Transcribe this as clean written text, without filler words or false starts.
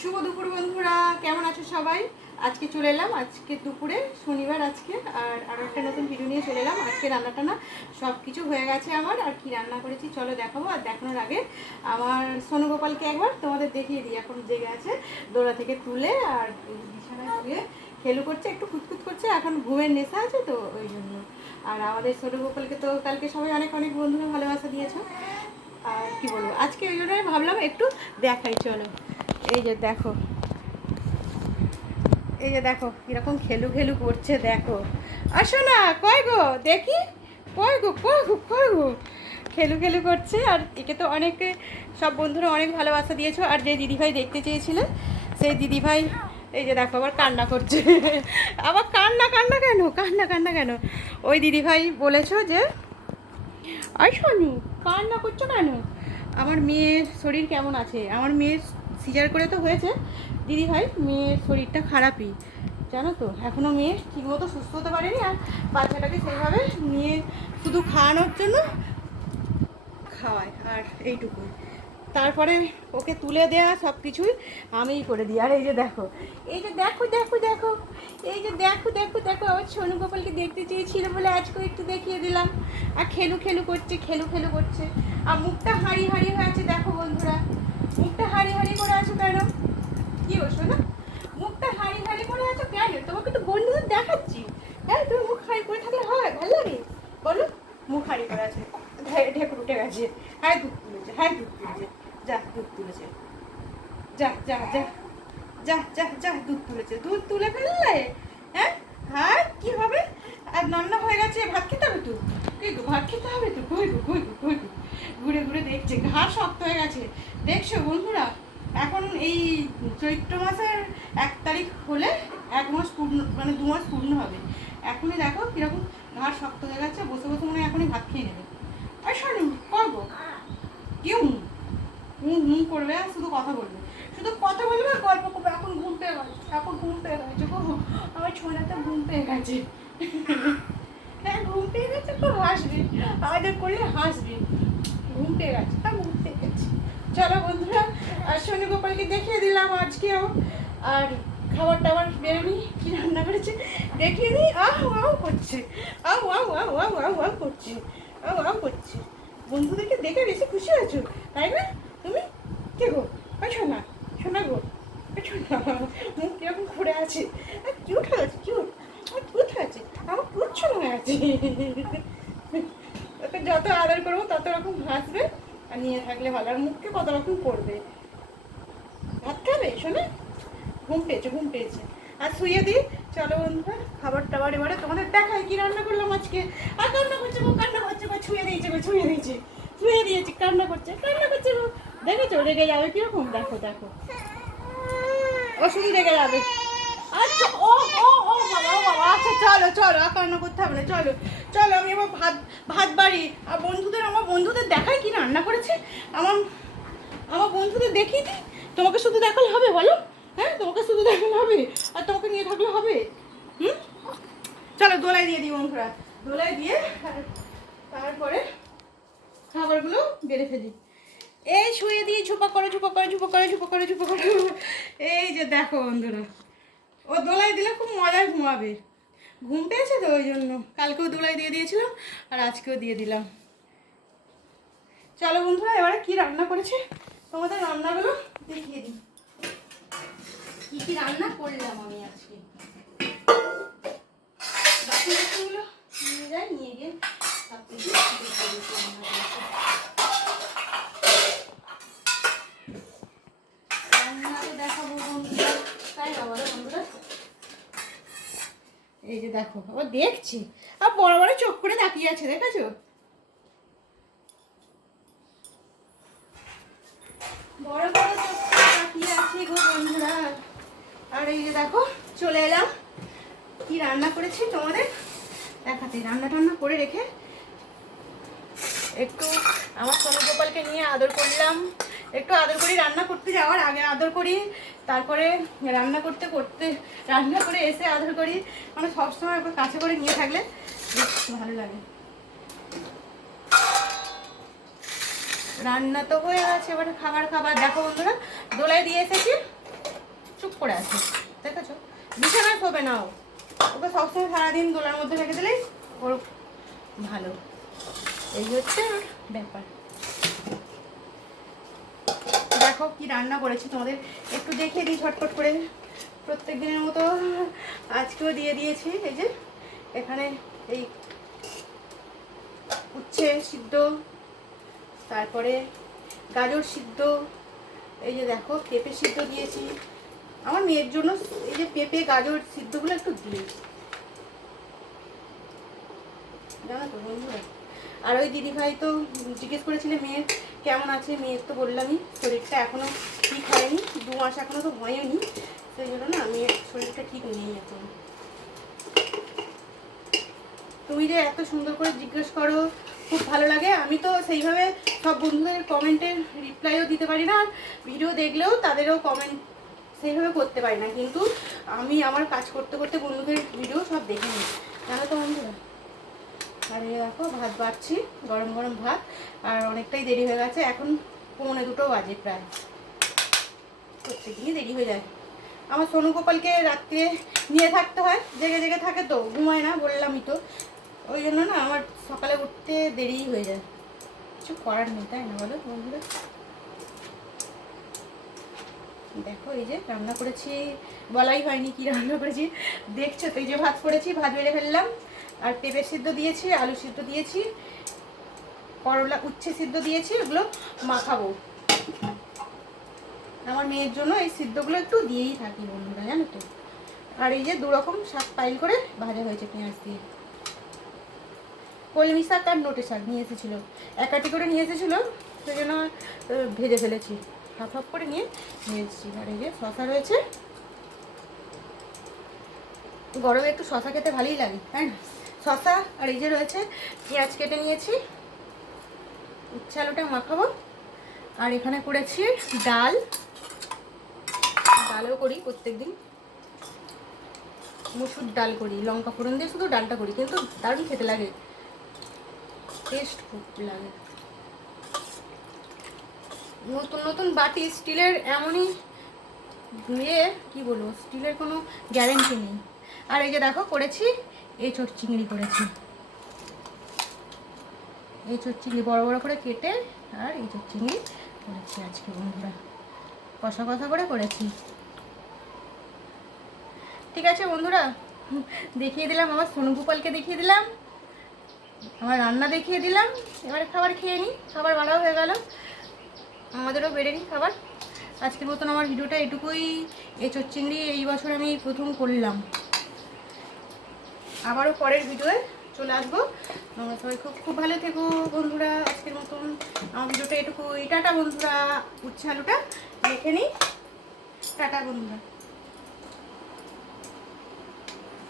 শুভ দুপুর বন্ধুরা, কেমন আছো সবাই? আজকে চলে এলাম আজকে দুপুরে, শনিবার আজকে, আর একটা নতুন ভিডিও নিয়ে চলে এলাম। আজকে রান্নাটা না সব কিছু হয়ে গেছে আমার। আর কি রান্না করেছি চলো দেখাবো। আর দেখানোর আগে আমার সোনু গোপালকে একবার তোমাদের দেখিয়ে দিই। এখন জেগে আছে, দোড়া থেকে তুলে আর বিছানায় শুয়ে খেলু করছে, একটু কুতকুত করছে, এখন ঘুমের নেশা আছে তো ওই জন্য। আর আমাদের সোনু গোপালকে তো কালকে সবাই অনেক অনেক বন্ধুরা ভালোবাসা দিয়েছো। আর কি বলবো, আজকে ওই জন্যই ভাবলাম একটু দেখাই। চলো, এই যে দেখো, এই যে দেখো কিরকম খেলু খেলু করছে, দেখো। আসো না, কয় গো দেখি, কয় গো কয় গো কয় গো, খেলু খেলু করছে। আর একে তো অনেকে, সব বন্ধুরা অনেক ভালোবাসা দিয়েছো। আর যে দিদিভাই দেখতে চেয়েছিলে সেই দিদিভাই এই যে দেখো আবার কান্না করছে। আবার কান্না কান্না কেন, কান্না কান্না কেন? ওই দিদিভাই বলেছো যে আই শোনি, কান্না করছো কেন? আমার মেয়ের শরীর কেমন আছে? আমার মেয়ের সিজার করে তো হয়েছে দিদিভাই, মেয়ের শরীরটা খারাপই জানো তো, এখনও মেয়ে ঠিকমতো সুস্থ হতে পারেনি। আর বাচ্চাটাকে সেইভাবে নিয়ে শুধু খাওয়ানোর জন্য খাওয়ায়, আর এইটুকুই। তারপরে ওকে তুলে দেওয়া সব কিছুই আমিই করে দিই। আর এই যে দেখো, এই যে দেখো দেখো দেখো, এই যে দেখো দেখো দেখো, আমার সোনু গোপালকে দেখতে চেয়েছিল বলে আজকে একটু দেখিয়ে দিলাম। আর খেলু খেলু করছে, খেলু খেলু করছে। আর মুখটা হাঁড়ি হাঁড়ি হয়ে আছে, দেখো বন্ধুরা, মুখটা হাঁড়ি হাঁড়ি করে আছো কেন? কি বলছো না, মুখটা হাঁড়ি হাঁড়ি করে আছো কেন? তোমাকে তো বন্ধুদের দেখাচ্ছি। হ্যাঁ, তুমি মুখ হাঁড়ি করে থাকলে হয়? ভালো লাগে বলো? মুখ হাঁড়ি করে আছে, ঢেকুর উঠে গেছে, হাই দুধ তুলেছে, হাই দুধ তুলেছে, যা দুধ তুলেছে, যা যা যা যা যা যা দুধ তুলেছে, দুধ তুলে ফেললে। হ্যাঁ, হ্যাঁ কি হবে? আর রান্না হয়ে গেছে, ভাত খেতে হবে তো, কই গো ভাত খেতে হবে তো, কই গো কই গো কই গো, ঘুরে ঘুরে দেখছে, ঘাড় শক্ত হয়ে গেছে। দেখছো বন্ধুরা, এখন এই চৈত্র মাসের 1 তারিখ হলে 1 মাস পূর্ণ, মানে 2 মাস পূর্ণ হবে। এখনই দেখো কিরকম ঘাড় শক্ত হয়ে গেছে, বসে বসে মনে হয় এখনই ভাত খেয়ে নেবে। আর শোনো, করবো কি হুম হুম হুম করবে, আর শুধু কথা বলবে, শুধু কথা বলবে আর গল্প করবে। এখন ঘুম পেয়ে গেছে, এখন ঘুম পেয়ে গেছে গো, আমার ছোনাটা ঘুম পেয়ে গেছে। হ্যাঁ ঘুম পেয়ে গেছে, তো হাসবে, আমাদের করলে হাসবে। ঘুম পেয়ে গেছে, তা ঘুম পেয়ে গেছে। চলো বন্ধুরা, আর সোনু গোপালকে দেখিয়ে দিলাম আজকেও। আর খাবার টাবার বেরোনি, কি রান্না করেছে দেখিয়ে দিই। আউ আউ করছে, আউ আউ আউ আউ আউ আউ করছে, আউ আউ করছে। বন্ধুদেরকে দেখে বেশি খুশি হয়েছো তাই না তুমি? কে গো, শোনা, শোনা গো, শোনা, মুখ কিরকম ঘুরে আছে, আর কিউট হয়েছে, কিউট, আর কিউট হয়েছে, আমার কিউট শোনা আছে। ওকে যত আদর করবো তত রকম হাসবে, আর নিয়ে থাকলে ভালো। আর মুখকে কত রকম করবে। ভাত খাবে শোনা? ঘুম পেয়েছে, ঘুম পেয়েছে। আর শুয়ে দিই। চলো বন্ধুরা, খাবার টাবার এবারে তোমাদের দেখাই কি রান্না করলাম আজকে। আর কান্না করছে গো, কান্না করছে গো, ছুঁয়ে দিয়েছে গো, ছুঁয়ে দিয়েছে, ছুঁয়ে দিয়েছি, কান্না করছে, কান্না করছে গো। দেখেছো রেগে যাবে কিরকম, দেখো দেখো, ও শুধু রেগে যাবে। আচ্ছা ও ও ও বাবা, ও বাবা, আচ্ছা চলো চলো, আর কান্না করতে হবে না, চলো চলো, আমি এবার ভাত ভাত বাড়ি। আর বন্ধুদের, আমার বন্ধুদের দেখাই কি রান্না করেছে। আমার আমার বন্ধুদের দেখিয়ে দিই। তোমাকে শুধু দেখালে হবে বলো? হ্যাঁ, তোমাকে শুধু দেখালে হবে আর তোমাকে নিয়ে থাকলে হবে? হুম, চলো দোলাই দিয়ে দিই বন্ধুরা, দোলাই দিয়ে তারপরে খাবারগুলো বেড়ে ফেলি। এই শুয়ে দিয়ে ঝুপা করে ঝুপা করে ঝুপা করে ঝুপা করে ঝুপা করে। এই যে দেখো বন্ধুরা, ও দোলাই দিলে খুব মজায় ঘুমাবে, ঘুম পেয়েছে তো ওই জন্য। কালকেও দোলাই দিয়ে দিয়েছিলাম আর আজকেও দিয়ে দিলাম। চলো বন্ধুরা, এবারে কি রান্না করেছে তোমাদের রান্নাগুলো দেখিয়ে দিই, কি কি রান্না করলাম আমি আজকে। বাকি বাকিগুলো নিয়ে যাই, নিয়ে গিয়ে সব কিছু দেখিয়ে দিচ্ছি রান্না করেছে। রান্না তো দেখাবো বন্ধুরা, তাই না বলো বন্ধুরা? এই যে দেখো, আবার দেখছি, আর বড় বড় চোখ করে তাকিয়ে আছে, দেখেছো? বড় বড় চোখ করে তাকিয়ে আছে গো বন্ধুরা। আর এই যে দেখো, চলে এলাম কি রান্না করেছি তোমাদের দেখাতে। রান্না টান্না করে রেখে একটু আমার সোনু গোপালকে নিয়ে আদর করলাম। একটু আদর করি, রান্না করতে যাওয়ার আগে আদর করি, তারপরে রান্না করতে করতে, রান্না করে এসে আদর করি। মানে সবসময় একটু কাছে করে নিয়ে থাকলে বেশ ভালো লাগে। রান্না তো হয়ে গেছে, এবারে খাবার খাবার। দেখো বন্ধুরা, দোলাই দিয়ে এসেছি, করে আছে, দেখেছো? বিছানায় শোবে না ও, ওকে সবসময় সারাদিন দোলার মধ্যে রেখে দিলেই ওর ভালো। এই হচ্ছে ওর ব্যাপার। দেখো কি রান্না করেছি তোমাদের একটু দেখিয়ে দিই ঝটপট করে। প্রত্যেক দিনের মতো আজকেও দিয়ে দিয়েছি। এই যে এখানে এই উচ্ছে সিদ্ধ, তারপরে গাজর সিদ্ধ, এই যে দেখো পেঁপে সিদ্ধ দিয়েছি। আমার মেয়ের জন্য এই যে পেঁপে গাজর সিদ্ধগুলো একটু দিই, জানো তো বন্ধুরা। আর ওই দিদিভাই তো জিজ্ঞেস করেছিলে মেয়ের কেমন আছে। মেয়ের তো বললামই শরীরটা এখনও ঠিক হয়নি, 2 মাস এখনও তো হয়নি, সেই জন্য না মেয়ের শরীরটা ঠিক নেই এখন। তুমি যে এত সুন্দর করে জিজ্ঞেস করো, খুব ভালো লাগে। আমি তো সেইভাবে সব বন্ধুদের কমেন্টের রিপ্লাইও দিতে পারি না, ভিডিও দেখলেও তাদেরও কমেন্ট সেইভাবে করতে পারি না, কিন্তু আমি আমার কাজ করতে করতে বন্ধুদের ভিডিও সব দেখে নিই, জানো তো বন্ধুরা। আর এই দেখো ভাত বাড়ছি, গরম গরম ভাত। আর অনেকটাই দেরি হয়ে গেছে, এখন 1:45 বাজে প্রায়। প্রত্যেকদিনই দেরি হয়ে যায়। আমার সোনু গোপালকে রাত্রে নিয়ে থাকতে হয়, জেগে জেগে থাকে তো, ঘুমায় না, বললামই তো। ওই জন্য না আমার সকালে উঠতে দেরিই হয়ে যায়, কিছু করার নেই, তাই না বলো বন্ধুরা। দেখো এই যে রান্না করেছি, বলাই হয়নি কি রান্না করেছি, দেখছো তো। এই যে ভাত করেছি, ভাত বেড়ে ফেললাম। আর পেঁপে সিদ্ধ দিয়েছি, আলু সিদ্ধ দিয়েছি, করলা উচ্ছে সিদ্ধ দিয়েছি, ওগুলো মাখাবো। আমার মেয়ের জন্য এই সিদ্ধগুলো একটু দিয়েই থাকি বন্ধুরা, জানো তো। আর এই যে 2 রকম শাক পাইল করে ভাজা হয়েছে পেঁয়াজ দিয়ে। কলমি শাক আর নোটে শাক নিয়ে এসেছিলো, একাটি করে নিয়ে এসেছিলো, সেই জন্য ভেজে ফেলেছি, হাফ হাফ করে নিয়ে ভেজেছি। আর এই যে শশা রয়েছে, গরমে একটু শশা খেতে ভালোই লাগে, তাই না। শশা আর এই যে রয়েছে পেঁয়াজ কেটে নিয়েছি, উচ্ছে আলুটা মাখাবো। আর এখানে করেছি ডাল, ডালও করি প্রত্যেকদিন, মুসুর ডাল করি, লঙ্কা ফোড়ন দিয়ে শুধু ডালটা করি, কিন্তু দারুণ খেতে লাগে, টেস্ট খুব লাগে। নতুন নতুন বাটি স্টিলের, এমনই ইয়ে কী বলবো, স্টিলের কোনো গ্যারেন্টি নেই। আর এই যে দেখো করেছি এঁচোড় চিংড়ি করেছি, এঁচোড় চিংড়ি বড় বড় করে কেটে, আর এঁচোড় চিংড়ি করেছি আজকে বন্ধুরা, কষা কষা করে করেছি। ঠিক আছে বন্ধুরা, দেখিয়ে দিলাম, আমার সোনু গোপালকে দেখিয়ে দিলাম, আমার রান্না দেখিয়ে দিলাম। এবারে খাবার খেয়ে নিই, খাবার বাড়াও হয়ে গেল, আমাদেরও বেড়ে নিই খাবার। আজকের মতন আমার ভিডিওটা এটুকুই। এঁচোড় চিংড়ি এই বছর আমি প্রথম করলাম, আবারও পরের ভিডিওয়ে চলে আসবো। সবাই খুব খুব ভালো থেকো বন্ধুরা। আজকের মতন আমার ভিডিওটা এটুকুই, টাটা বন্ধুরা। উচ্ছে আলুটা দেখে নিই, টাটা বন্ধুরা।